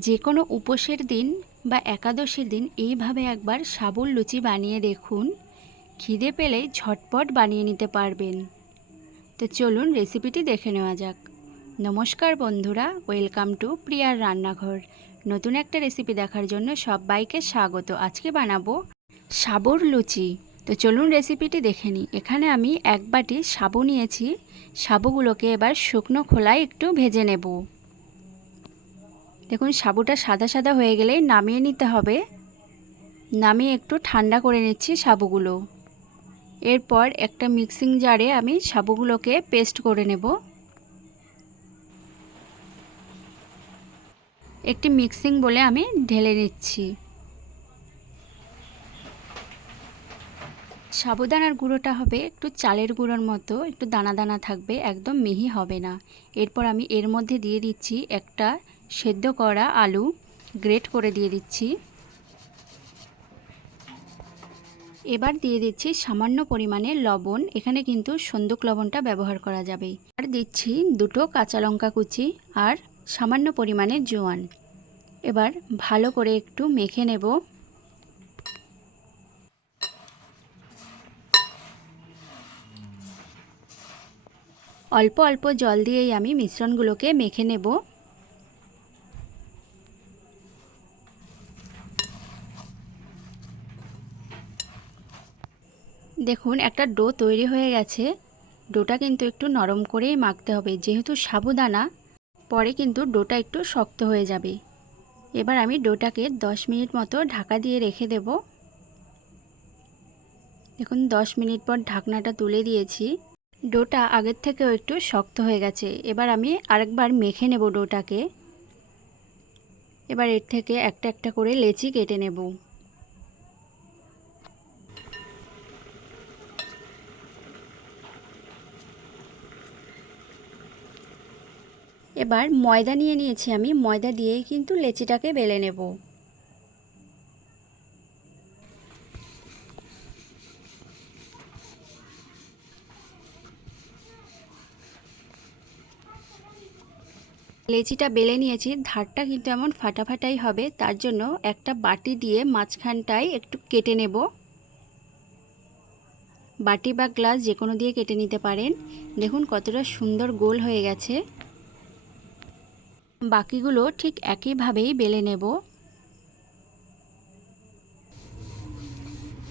যে কোনো উপোসের দিন বা একাদশীর দিন এইভাবে একবার সাবুর লুচি বানিয়ে দেখুন। খিদে পেলেই ঝটপট বানিয়ে নিতে পারবেন। তো চলুন রেসিপিটি দেখে নেওয়া যাক। নমস্কার বন্ধুরা ওয়েলকাম টু প্রিয়ার রান্নাঘর। নতুন একটা রেসিপি দেখার জন্য সবাইকে স্বাগত। আজকে বানাবো সাবুর লুচি। তো চলুন রেসিপিটি দেখে নিই। এখানে আমি এক বাটি সাবু নিয়েছি। সাবুগুলোকে এবার শুকনো খোলায় একটু ভেজে নেব। দেখুন, সাবুটা সাদা সাদা হয়ে গেলে নামিয়ে নিতে হবে। নামিয়ে একটু ঠান্ডা করে নিচ্ছি সাবুগুলো। এরপর একটা মিক্সিং জারে আমি সাবুগুলোকে পেস্ট করে নেব। একটি মিক্সিং বলে আমি ঢেলে নিচ্ছি। সাবুদানার গুঁড়োটা হবে একটু চালের গুঁড়োর মতো, একটু দানা দানা থাকবে, একদম মিহি হবে না। এরপর আমি এর মধ্যে দিয়ে দিচ্ছি একটা সেদ্ধ করা আলু গ্রেট করে দিয়ে দিচ্ছি। এবার দিয়ে দিচ্ছি সামান্য পরিমাণে লবণ। এখানে কিন্তু সন্দুক লবণটা ব্যবহার করা যাবে আর দিচ্ছি দুটো কাঁচা লঙ্কা কুচি আর সামান্য পরিমাণে জোয়ান। এবার ভালো করে একটু মেখে নেব। অল্প অল্প জল দিয়েই আমি মিশ্রণগুলোকে মেখে নেব। দেখুন, একটা ডো তৈরি হয়ে গেছে। ডোটা কিন্তু একটু নরম করেই মাখতে হবে, যেহেতু সাবুদানা, পরে কিন্তু ডোটা একটু শক্ত হয়ে যাবে। এবার আমি ডোটাকে 10 মিনিট মতো ঢাকা দিয়ে রেখে দেব। দেখুন 10 মিনিট পর ঢাকনাটা তুলে দিয়েছি। ডোটা আগের থেকেও একটু শক্ত হয়ে গেছে। এবার আমি আরেকবার মেখে নেব ডোটাকে। এবার এর থেকে একটা একটা করে লেচি কেটে নেব। এবার ময়দা নিয়ে নিয়েছি আমি। ময়দা দিয়েই কিন্তু লেচিটাকে বেলে নেব। লেচিটা বেলে নিয়েছি। ধারটা কিন্তু এমন ফাটাফাটাই হবে, তার জন্য একটা বাটি দিয়ে মাঝখানটায় একটু কেটে নেব। বাটি বা গ্লাস যে কোনো দিয়ে কেটে নিতে পারেন। দেখুন কতটা সুন্দর গোল হয়ে গেছে। বাকিগুলো ঠিক একইভাবেই বেলে নেব।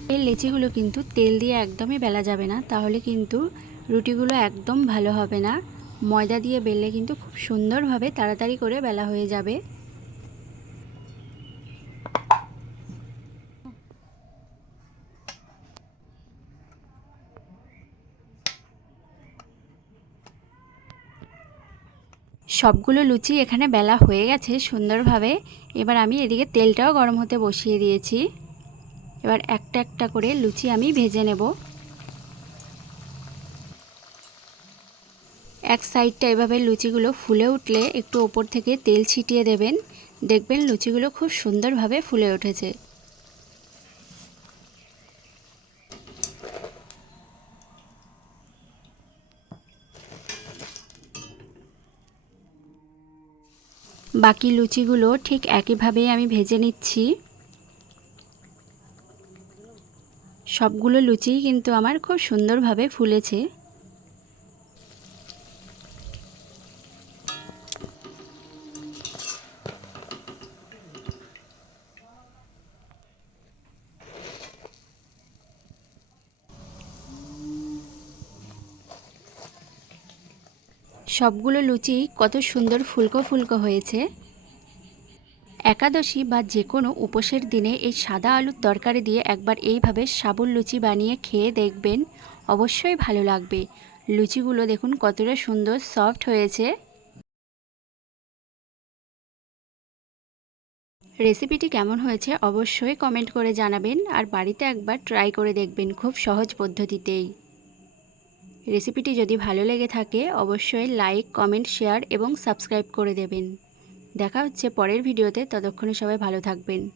এই লেচিগুলো কিন্তু তেল দিয়ে একদমই বেলা যাবে না, তাহলে কিন্তু রুটিগুলো একদম ভালো হবে না। ময়দা দিয়ে বেললে কিন্তু খুব সুন্দরভাবে তাড়াতাড়ি করে বেলা হয়ে যাবে। সবগুলো লুচি এখানে বেলা হয়ে গেছে সুন্দরভাবে। এবার আমি এদিকে তেলটাও গরম হতে বসিয়ে দিয়েছি। এবার একটা একটা করে লুচি আমি ভেজে নেব। এক সাইডটা এভাবে লুচিগুলো ফুলে উঠলে একটু ওপর থেকে তেল ছিটিয়ে দেবেন। দেখবেন লুচিগুলো খুব সুন্দরভাবে ফুলে উঠেছে। বাকি লুচিগুলো ঠিক একইভাবেই আমি ভেজে নিচ্ছি। সবগুলো লুচিই কিন্তু আমার খুব সুন্দরভাবে ফুলেছে। সবগুলো লুচি কত সুন্দর ফুলকো ফুলকো হয়েছে। একাদশী বা যে কোনো উপোসের দিনে এই সাদা আলুর তরকারি দিয়ে একবার এইভাবে সাবুর লুচি বানিয়ে খেয়ে দেখবেন, অবশ্যই ভালো লাগবে। লুচিগুলো দেখুন কতটা সুন্দর সফট হয়েছে। রেসিপিটি কেমন হয়েছে অবশ্যই কমেন্ট করে জানাবেন আর বাড়িতে একবার ট্রাই করে দেখবেন খুব সহজ পদ্ধতিতেই। রেসিপিটি যদি ভালো লেগে থাকে, অবশ্যই লাইক, কমেন্ট, শেয়ার এবং সাবস্ক্রাইব করে দেবেন। দেখা হচ্ছে পরের ভিডিওতে, ততক্ষণে সবাই ভালো থাকবেন।